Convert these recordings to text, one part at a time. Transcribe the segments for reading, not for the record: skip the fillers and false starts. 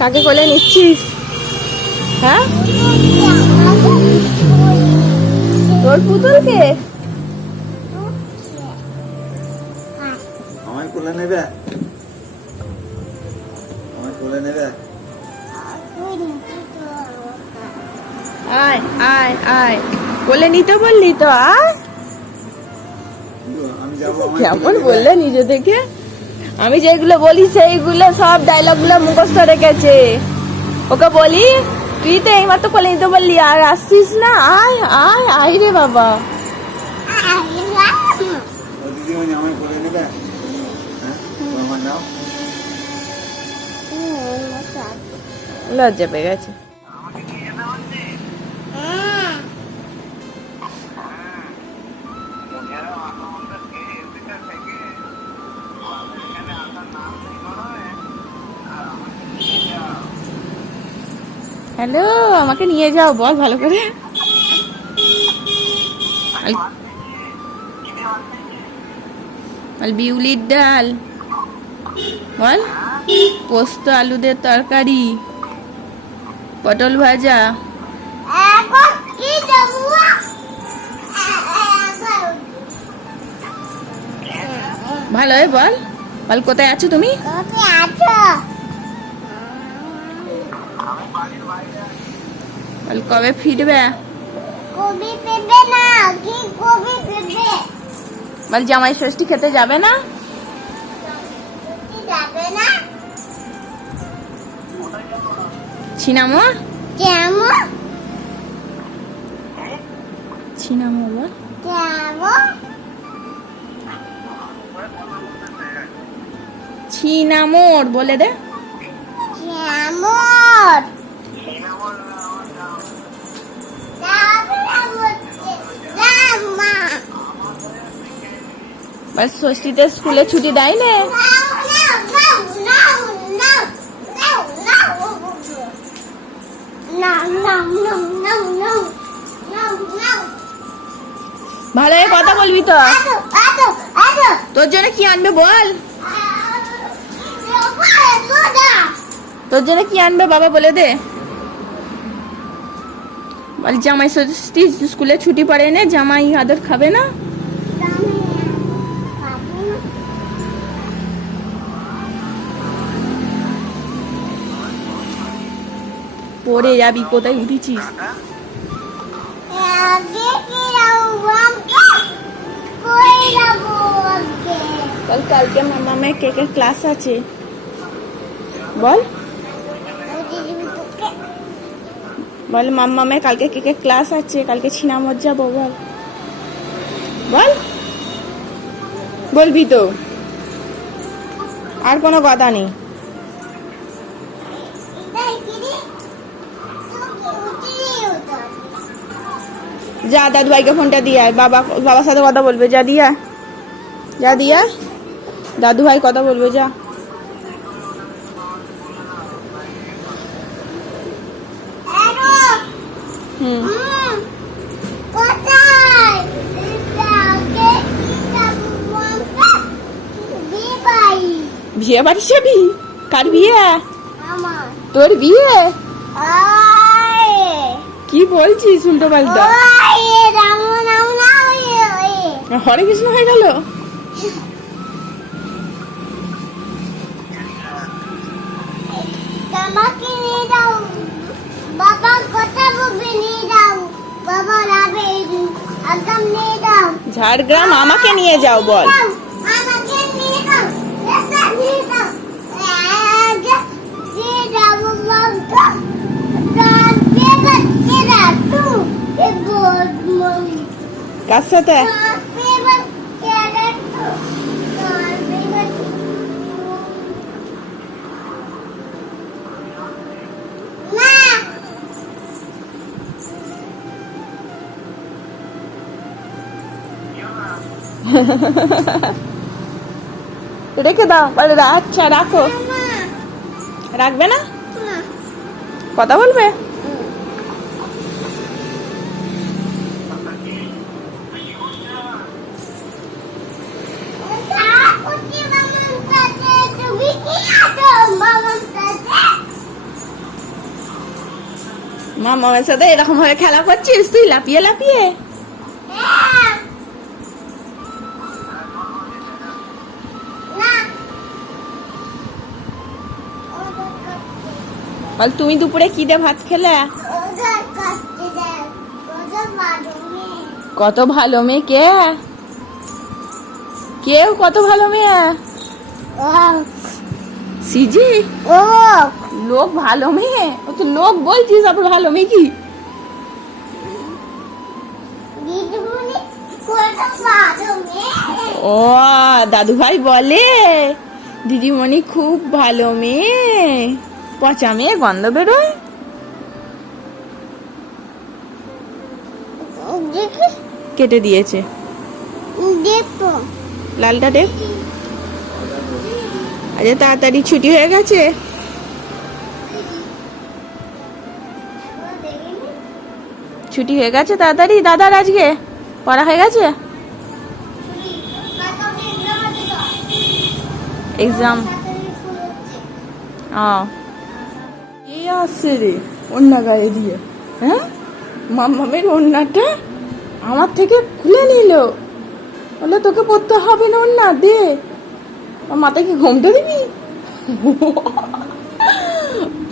কাকে কোলে নিচ্ছিস? হ্যাঁ, তোর পুতুলকে? আমায় কোলে নেবে? আমায় কোলে নেবে? আয় আয় আয়, কোলে নিতে বললি তো, আয়। আমি যাবো, কেমন বললে নিজে থেকে? আমি যেগুলো বলি সেইগুলো সব ডায়লগ গুলো মুখস্থ রেখেছে। ওকে বলি তুই তো এইমাত্র কোলে নিতে বললি, আর আসছিস না? আয় আয় আয় রে বাবা। দিদিমণি আমায় কোলে নেবে? হ্যাঁ, আমার নাম লজ্জা পেয়ে গেছে। হ্যালো, আমাকে নিয়ে যাও, বল ভালো করে। বল বিউলির ডাল, বল পোস্ত আলুদের তরকারি, পটল ভাজা। ভালো বল, বল কোথায় আছো তুমি? বল কবে ফিরবে? বল জামাই ষষ্ঠী খেতে যাবে না? ছিনামো ছিনামো বল। ছিনামোর বলে দে। বল ষষ্ঠীতে স্কুলে ছুটি দেয় না? ভালো কথা বলবি তো। তোর জন্য কি আনবে বল? তোর জন্য কি আনবে বাবা বলে দে। বল জামাই ষষ্ঠী স্কুলে ছুটি পড়ে না, জামাই আদর খাবে না? পড়ে যাবি, কোথায় উঠেছিস? কালকে মামামের কেকের ক্লাস আছে, বল। বল মামামের কালকে কেকের ক্লাস আছে, কালকে ছিনামত যাবো, বল বল। বলবি তো, আর কোনো কথা নেই। যা দাদু ভাইকে ফোনটা দিয়ে আয়, বাবার সাথে কথা বলবে, যা দিয়া, যা দিয়া, দাদু ভাই কথা বলবে, যা। বিয়ে বাড়ি যাবি? কার বিয়ে? তোর বিয়ে? কি বলছিস উল্টো পাল্টা? হরে কৃষ্ণ হয়ে গেল। ঝাড়গ্রাম আমাকে নিয়ে যাও, বল। কার সাথে? রেখে দাও, আচ্ছা রাখো। রাখবে না? কথা বলবে? মামার সাথে এরকম ভাবে খেলা করছিস তুই লাপিয়ে লাপিয়ে? বল তুমি দুপুরে কি দিয়ে ভাত খেলে? কত ভালো মেয়ে কে? কেউ কত ভালো মেয়ে? সিজি লোক ভালো মেয়ে? ও তো লোক বলছিস, আবার ভালো মেয়ে কি? ও দাদু ভাই বলে দিদিমণি খুব ভালো মেয়ে, পচা মেয়ে, গন্ধ বেরোয়। কেটে দিয়েছে, লালটা দেখ। আচ্ছা তাড়াতাড়ি ছুটি হয়ে গেছে? ছুটি হয়ে গেছে তাড়াতাড়ি দাদার আজকে? পড়া হয়ে গেছে? এক্সাম এই আসছে রে ওন্না গায়ে দিয়ে। হ্যাঁ, মাম্মামের ওন্নাটা আমার থেকে খুলে নিল, বলে তোকে পড়তে হবে না ওন্না, দে। মাথায় কি ঘুমটা দিবি?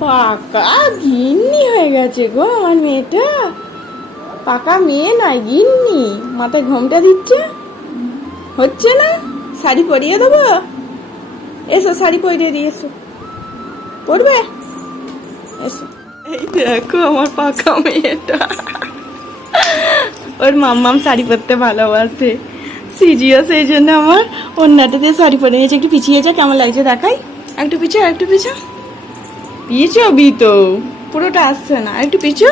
পাকা গিন্নি হয়ে গেছে গো আমার মেয়েটা, পাকা মেয়ে না গিন্নি। মাথায় ঘোমটা দিচ্ছে, হচ্ছে না? শাড়ি পরিয়ে দেবো? এসো শাড়ি পরিয়ে দিয়ে এসো, পরবে? এসো। এই দেখো আমার পাকা মেয়েটা, ওর মাম্মাম শাড়ি পরতে ভালোবাসে, সিজিও সেই জন্য আমার অন্যটা দিয়ে শাড়ি পরে নিয়েছে। একটু পিছিয়ে যা, কেমন লাগছে দেখাই। একটু পিছু, একটু পিছু, পিছবি তো, পুরোটা আসছে না, একটু পিছু।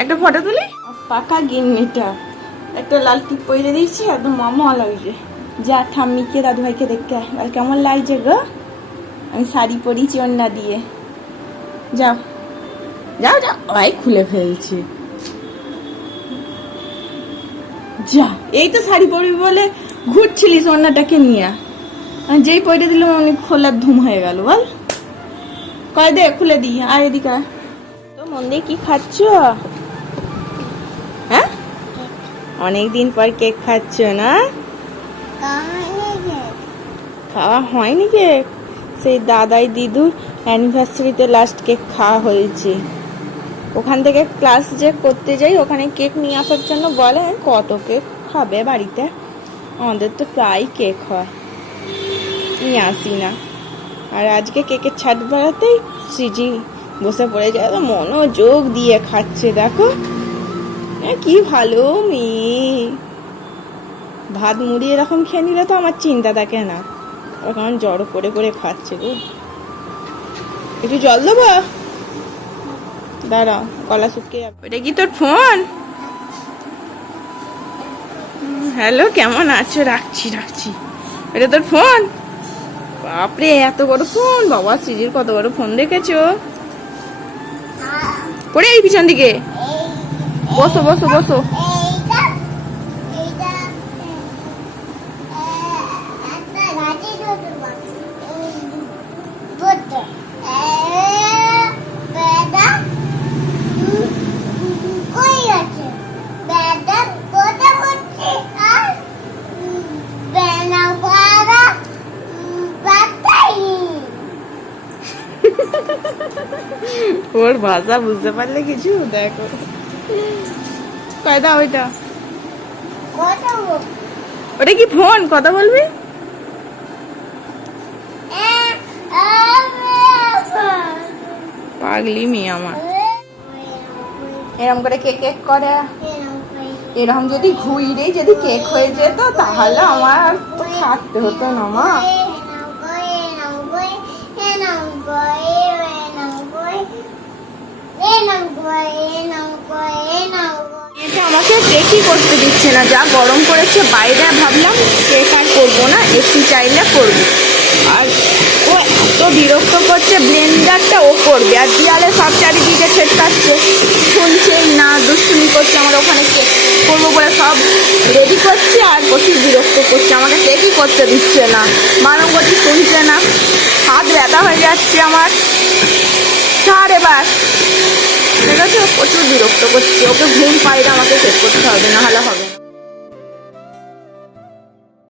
একটা ফটো তুলি। পাকা গিন্নিটা একটা লাল টিপ পরে দিয়েছি, একদম মামা লাগছে। যা ঠাম্মিকে দাদু ভাইকে দেখতে আয়, বল কেমন লাগছে গো? আমি শাড়ি পরিয়েছি অন্যা দিয়ে। যাও যাও যাও, ওই খুলে ফেলছে। যা, এই তো শাড়ি পরবি বলে ঘুরছিলিস অন্যটাকে নিয়ে, যেই পয়টা দিলাম অনেক খোলার ধুম হয়ে গেল। বল কয় দে খুলে দি। আর এদিকে তো মন দিয়ে কি খাচ্ছ? হ্যাঁ, অনেকদিন পর কেক খাচ্ছ না? খাওয়া হয়নি কেক? সেই দাদাই দিদুর অ্যানিভার্সারিতে লাস্ট কেক খাওয়া হয়েছে। ওখান থেকে ক্লাস যে করতে যাই, ওখানে কেক নিয়ে আসার জন্য বলে। কত কেক খাবে বাড়িতে, আমাদের তো প্রায় কেক হয়, নিয়ে আসি না। আর আজকে কেকের ছাদ বেড়াতেই সিজি বসে পড়ে যায়, তো মনোযোগ দিয়ে খাচ্ছে। দেখো কি ভালো মেয়ে, ভাত মুড়ি এরকম খেয়ে নিলে তো আমার চিন্তা থাকে না, ওখানে জড়ো করে করে খাচ্ছে গো। একটু জল দেবো? দাঁড়াও, গলা শুকিয়ে যাবে। ওটা কি তোর ফোন? হ্যালো, কেমন আছো? রাখছি রাখছি। এটা তোর ফোন? বাপরে এত বড় ফোন! বাবা সিজির কত বড় ফোন দেখেছো? পড়ে এই পিছন দিকে বসো বসো বসো। ওর ভাষা বুঝতে পারলে কিছু দেখো। কয়দা ওইটা? ওটা কি ফোন? কথা বলবি? পাগলি মেয়ে আমার, এরকম করে কেক কেক করে। এরকম যদি ঘুরে যদি কেক হয়ে যেত তাহলে আমার তো খাটতে হতো না মা। এটা আমাকে কেকই করতে দিচ্ছে না, যা গরম করেছে বাইরে। ভাবলাম কেক আর করবো না, এসি চাইলে করবো। আর ও এত বিরক্ত করছে, ব্লেন্ডারটা ও করবে আর দিয়ালে সব চারিদিকে ছেটকাচ্ছে, শুনছেই না, দুষ্টুমি করছে। আমার ওখানে কেক করবো বলে সব রেডি করছে আর প্রচুর বিরক্ত করছে, আমাকে কেকই করতে দিচ্ছে না। মানব গতি শুনছে না, হাত ব্যথা হয়ে যাচ্ছে আমার। ছাড় এবার। ঠিক আছে, ও প্রচুর বিরক্ত করছে, ওকে ঘুম পাইলে আমাকে সেট করতে হবে, না হলে হবে না।